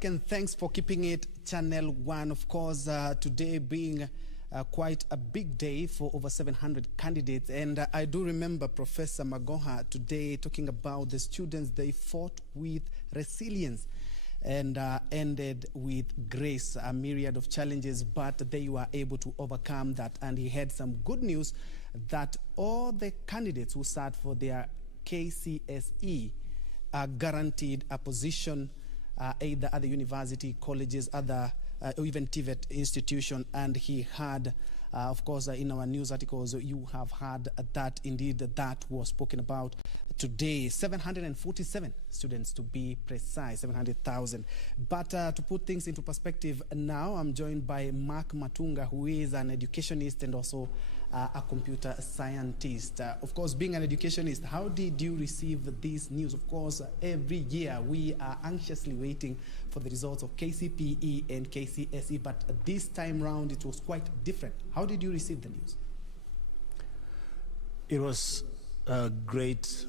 And thanks for keeping it Channel 1. Of course, today being quite a big day for over 700 candidates. And I do remember Professor Magoha today talking about the students. They fought with resilience and ended with grace, a myriad of challenges, but they were able to overcome that. And he had some good news that all the candidates who sat for their KCSE are guaranteed a position either at the university, colleges, other, or even TVET institution. And he had, of course, in our news articles, you have heard that indeed that was spoken about today. 747 students to be precise, 700,000. But to put things into perspective now, I'm joined by Mark Matunga, who is an educationist and also a computer scientist. Of course, being an educationist, how did you receive this news? Of course, every year we are anxiously waiting for the results of KCPE and KCSE, but this time round it was quite different. How did you receive the news? It was a great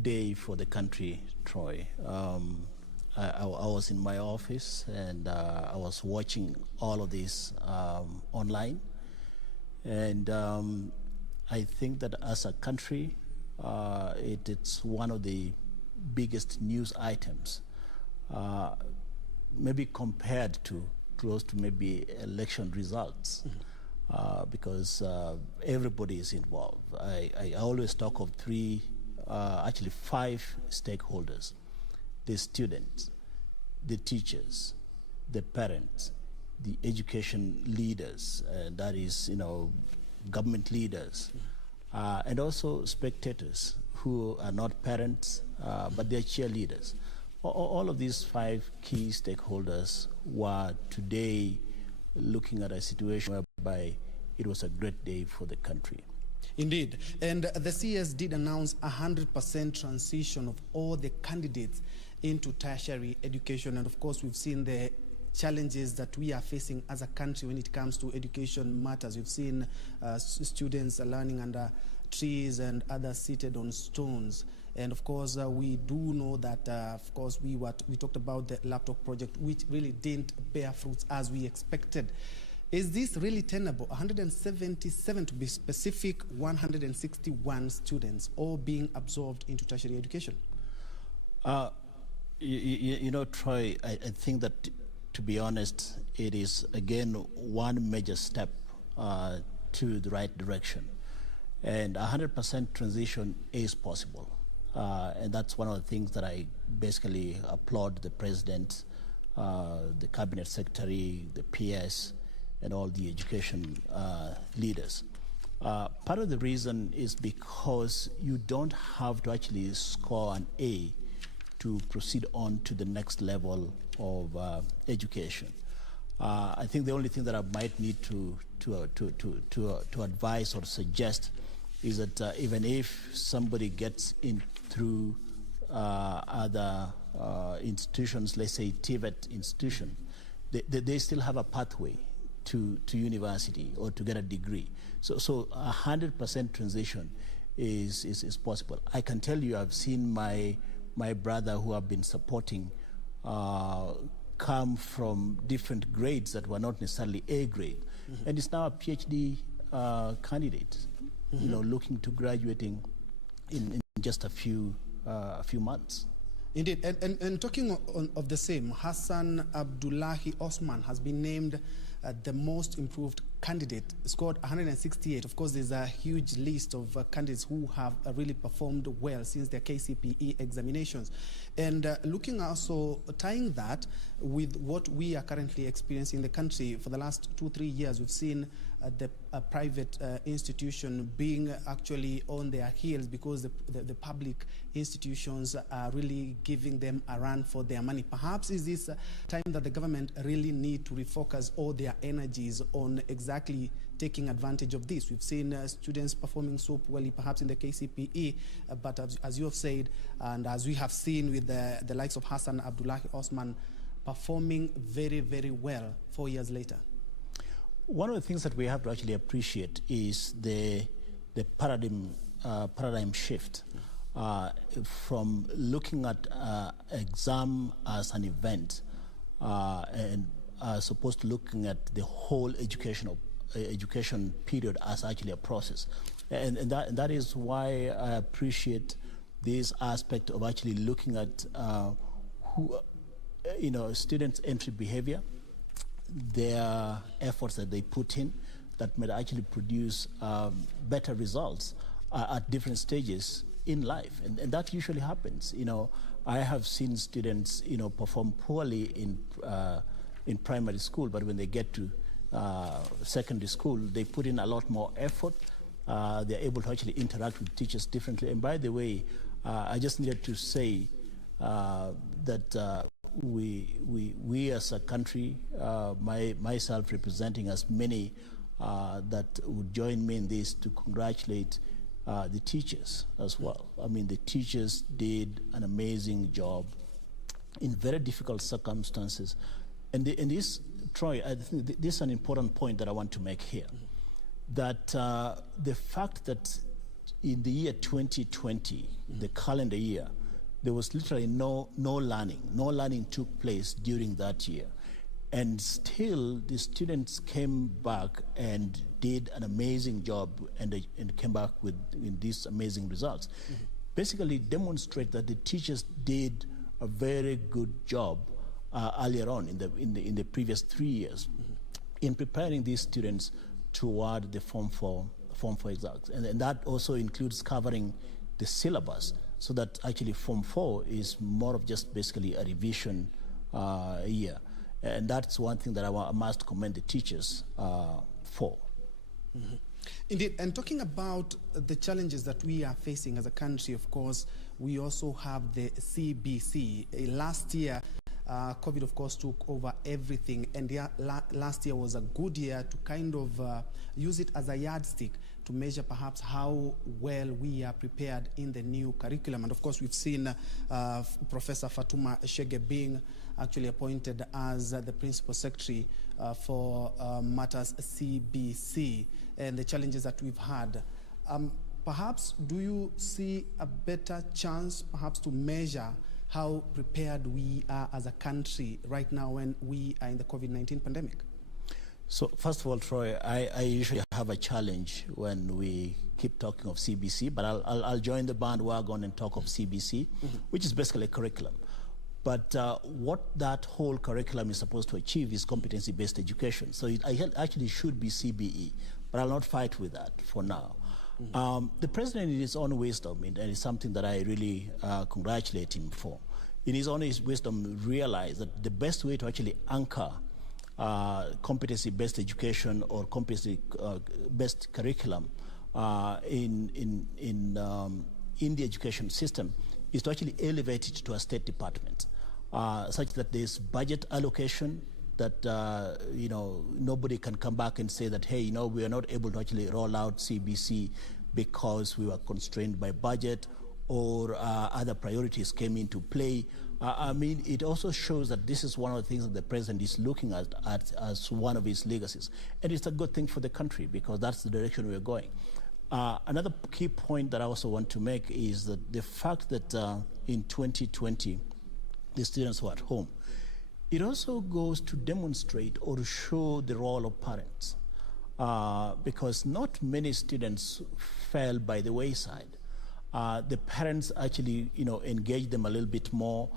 day for the country, Troy. I was in my office and I was watching all of this online. And I think that as a country, it's one of the biggest news items, maybe compared to close to maybe election results, because everybody is involved. I always talk of actually five stakeholders: the students, the teachers, the parents, the education leaders, that is, government leaders, and also spectators who are not parents, but they're cheerleaders. All of these five key stakeholders were today looking at a situation whereby it was a great day for the country. Indeed. And the CS did announce 100% transition of all the candidates into tertiary education. And of course, we've seen the challenges that we are facing as a country when it comes to education matters. We've seen students learning under trees and others seated on stones. And of course, we do know that, of course, we talked about the laptop project, which really didn't bear fruits as we expected. Is this really tenable? 177, to be specific, 161 students all being absorbed into tertiary education? Troy, I think that, to be honest, it is, again, one major step to the right direction. And 100% transition is possible. And that's one of the things that I basically applaud the president, the cabinet secretary, the PS, and all the education leaders. Part of the reason is because you don't have to actually score an A to proceed on to the next level of education. I think the only thing that I might need to advise or suggest is that even if somebody gets in through other institutions, let's say TVET institution, they still have a pathway to university or to get a degree. So 100% transition is possible. I can tell you, I've seen my brother who I've been supporting come from different grades that were not necessarily A grade, and is now a PhD candidate, looking to graduating in just a few months. Indeed, and talking of the same, Hassan Abdullahi Osman has been named the most improved candidate, scored 168. Of course, there's a huge list of candidates who have really performed well since their KCPE examinations. And looking also, tying that with what we are currently experiencing in the country, for the last 2-3 years, we've seen the private institution being actually on their heels because the public institutions are really giving them a run for their money. Perhaps is this time that the government really need to refocus all their energies on exactly taking advantage of this. We've seen students performing so poorly, perhaps in the KCPE, but as you have said, and as we have seen with the likes of Hassan Abdullahi Osman performing very, very well 4 years later. One of the things that we have to actually appreciate is the paradigm shift from looking at exam as an event and as opposed to looking at the whole education period as actually a process. And that is why I appreciate this aspect of actually looking at students' entry behavior, their efforts that they put in that may actually produce better results at different stages in life. And that usually happens. I have seen students, perform poorly in primary school, but when they get to secondary school, they put in a lot more effort. They're able to actually interact with teachers differently. And by the way, I just needed to say that we as a country, myself representing as many that would join me in this, to congratulate the teachers as well. I mean, the teachers did an amazing job in very difficult circumstances. And this, Troy, I think this is an important point that I want to make here. That the fact that in the year 2020, the calendar year, there was literally no learning. No learning took place during that year. And still, the students came back and did an amazing job and came back with these amazing results. Basically demonstrate that the teachers did a very good job earlier on in the previous 3 years in preparing these students toward the Form 4 exams. And that also includes covering the syllabus, so that actually Form 4 is more of just basically a revision year. And that's one thing that I must commend the teachers for. Indeed, and talking about the challenges that we are facing as a country, of course, we also have the KBC. Last year, COVID, of course, took over everything, and last year was a good year to kind of use it as a yardstick to measure perhaps how well we are prepared in the new curriculum. And of course, we've seen Professor Fatuma Shege being actually appointed as the Principal Secretary for Matters KBC, and the challenges that we've had. Perhaps, do you see a better chance perhaps to measure how prepared we are as a country right now when we are in the COVID-19 pandemic? So first of all, Troy, I usually have a challenge when we keep talking of KBC, but I'll join the bandwagon and talk of KBC, which is basically a curriculum. But what that whole curriculum is supposed to achieve is competency-based education. So it actually should be CBE, but I'll not fight with that for now. The president, in his own wisdom, and it's something that I really congratulate him for, in his own wisdom, realized that the best way to actually anchor competency-based education or competency-based curriculum in the education system is to actually elevate it to a state department, such that there's budget allocation, that nobody can come back and say that, hey, we are not able to actually roll out KBC because we were constrained by budget or other priorities came into play. I mean, it also shows that this is one of the things that the president is looking at as one of his legacies. And it's a good thing for the country because that's the direction we're going. Another key point that I also want to make is that the fact that in 2020, the students were at home, it also goes to demonstrate or to show the role of parents, because not many students fell by the wayside. The parents actually, engage them a little bit more,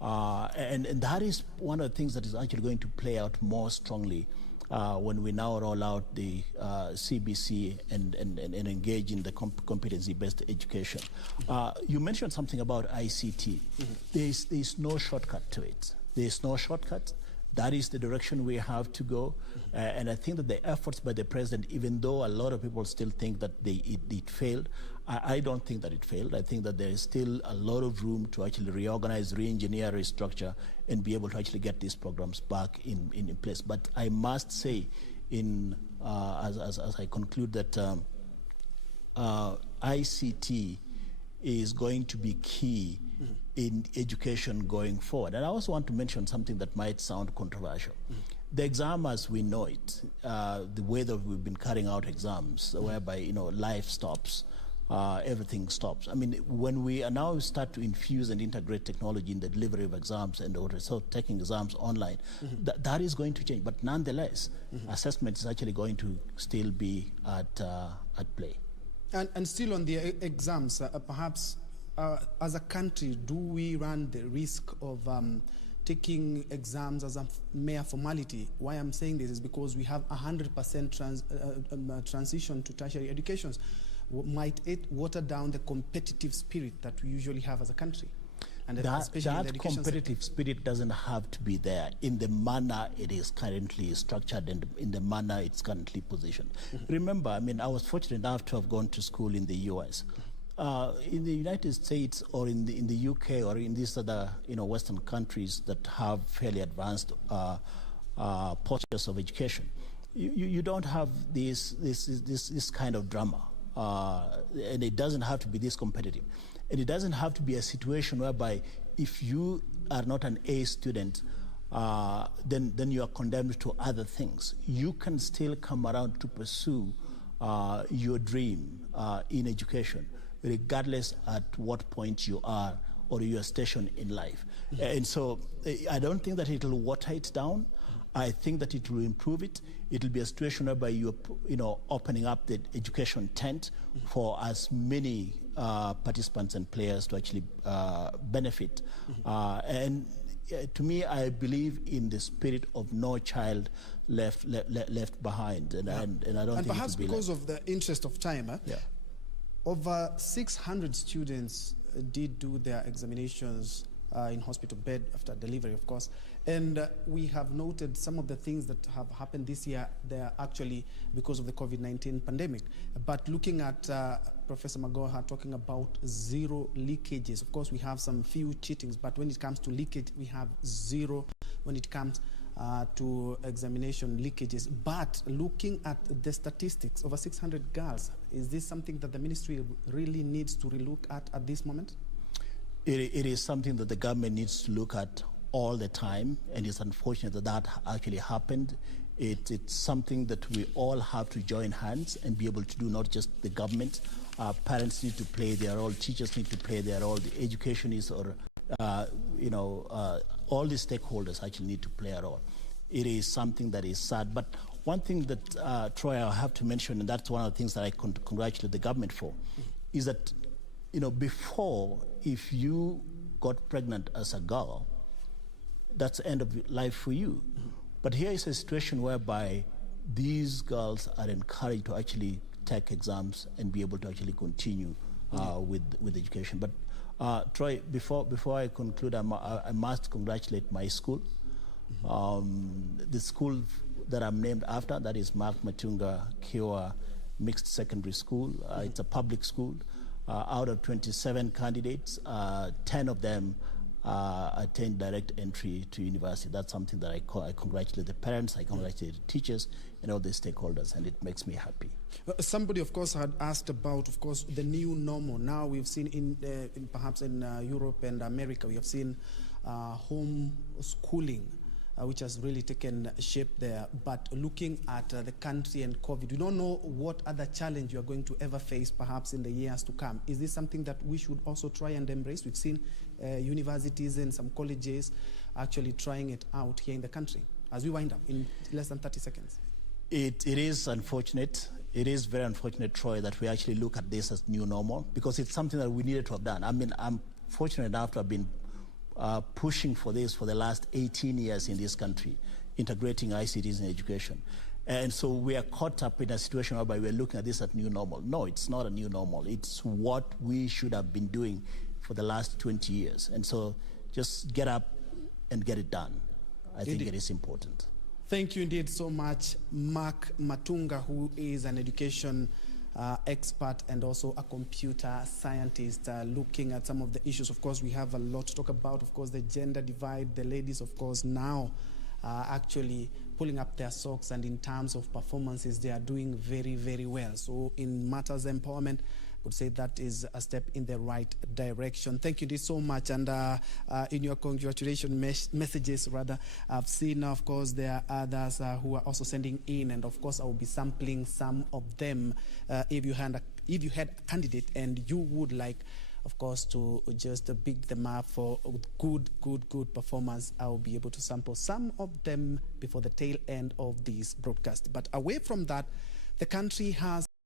and that is one of the things that is actually going to play out more strongly when we now roll out the KBC and engage in the competency-based education. You mentioned something about ICT. There's no shortcut to it. There's no shortcut. That is the direction we have to go. And I think that the efforts by the president, even though a lot of people still think that it failed, I don't think that it failed. I think that there is still a lot of room to actually reorganize, re-engineer, restructure, and be able to actually get these programs back in place. But I must say, as I conclude, that ICT is going to be key in education going forward. And I also want to mention something that might sound controversial. The exam as we know it, the way that we've been carrying out exams, whereby life stops, everything stops. I mean, when we are now start to infuse and integrate technology in the delivery of exams and also taking exams online, that is going to change. But nonetheless, assessment is actually going to still be at play. And still on the exams, perhaps as a country, do we run the risk of taking exams as a mere formality? Why I'm saying this is because we have 100% transition to tertiary educations. Might it water down the competitive spirit that we usually have as a country? And especially in the education competitive spirit doesn't have to be there in the manner it is currently structured and in the manner it's currently positioned. Remember, I mean, I was fortunate enough to have gone to school in the US. In the United States or in the UK or in these other Western countries that have fairly advanced postures of education, you don't have this kind of drama. And it doesn't have to be this competitive. And it doesn't have to be a situation whereby if you are not an A student, then you are condemned to other things. You can still come around to pursue your dream in education, regardless at what point you are or your station in life. And so I don't think that it will water it down. I think that it will improve it. It will be a situation whereby you're, opening up the education tent for as many participants and players to actually benefit. And to me, I believe in the spirit of no child left behind, and I don't think. And perhaps because of the interest of time, over 600 students did do their examinations in hospital bed after delivery, of course. And we have noted some of the things that have happened this year, they are actually because of the COVID-19 pandemic. But looking at Professor Magoha talking about zero leakages, of course we have some few cheatings, but when it comes to leakage, we have zero when it comes to examination leakages. But looking at the statistics, over 600 girls, is this something that the ministry really needs to relook at this moment? It is something that the government needs to look at all the time, and it's unfortunate that actually happened. It's something that we all have to join hands and be able to do, not just the government. Parents need to play their role, teachers need to play their role, the educationists or, all the stakeholders actually need to play a role. It is something that is sad. But one thing that, Troy, I have to mention, and that's one of the things that I congratulate the government for, is that, before, if you got pregnant as a girl, that's the end of life for you. But here is a situation whereby these girls are encouraged to actually take exams and be able to actually continue with education. But Troy, before I conclude, I must congratulate my school. The school that I'm named after, that is Mark Matunga Kiowa Mixed Secondary School. It's a public school. Out of 27 candidates, 10 of them attained direct entry to university. That's something that I congratulate the parents, I congratulate the teachers, and all the stakeholders, and it makes me happy. Somebody, of course, had asked about, of course, the new normal. Now we've seen perhaps in Europe and America, we have seen home schooling, which has really taken shape there. But looking at the country and COVID, we don't know what other challenge you are going to ever face perhaps in the years to come. Is this something that we should also try and embrace? We've seen universities and some colleges actually trying it out here in the country. As we wind up in less than 30 seconds. It is unfortunate. It is very unfortunate, Troy, that we actually look at this as new normal, because it's something that we needed to have done. I mean, I'm fortunate enough to have been pushing for this for the last 18 years in this country, integrating ICTs in education. And so we are caught up in a situation whereby we're looking at this as new normal. No, it's not a new normal. It's what we should have been doing for the last 20 years. And so just get up and get it done. I think it is important. Thank you indeed so much, Mark Matunga, who is an education expert and also a computer scientist, looking at some of the issues. Of course, we have a lot to talk about. Of course, the gender divide, the ladies, of course, now actually pulling up their socks, and in terms of performances, they are doing very, very well. So in matters of empowerment, would say that is a step in the right direction. Thank you so much. And in your congratulations messages, rather, I've seen, of course, there are others who are also sending in, and of course, I will be sampling some of them. If you had a candidate and you would like, of course, to just pick them up for good performance, I will be able to sample some of them before the tail end of this broadcast. But away from that, the country has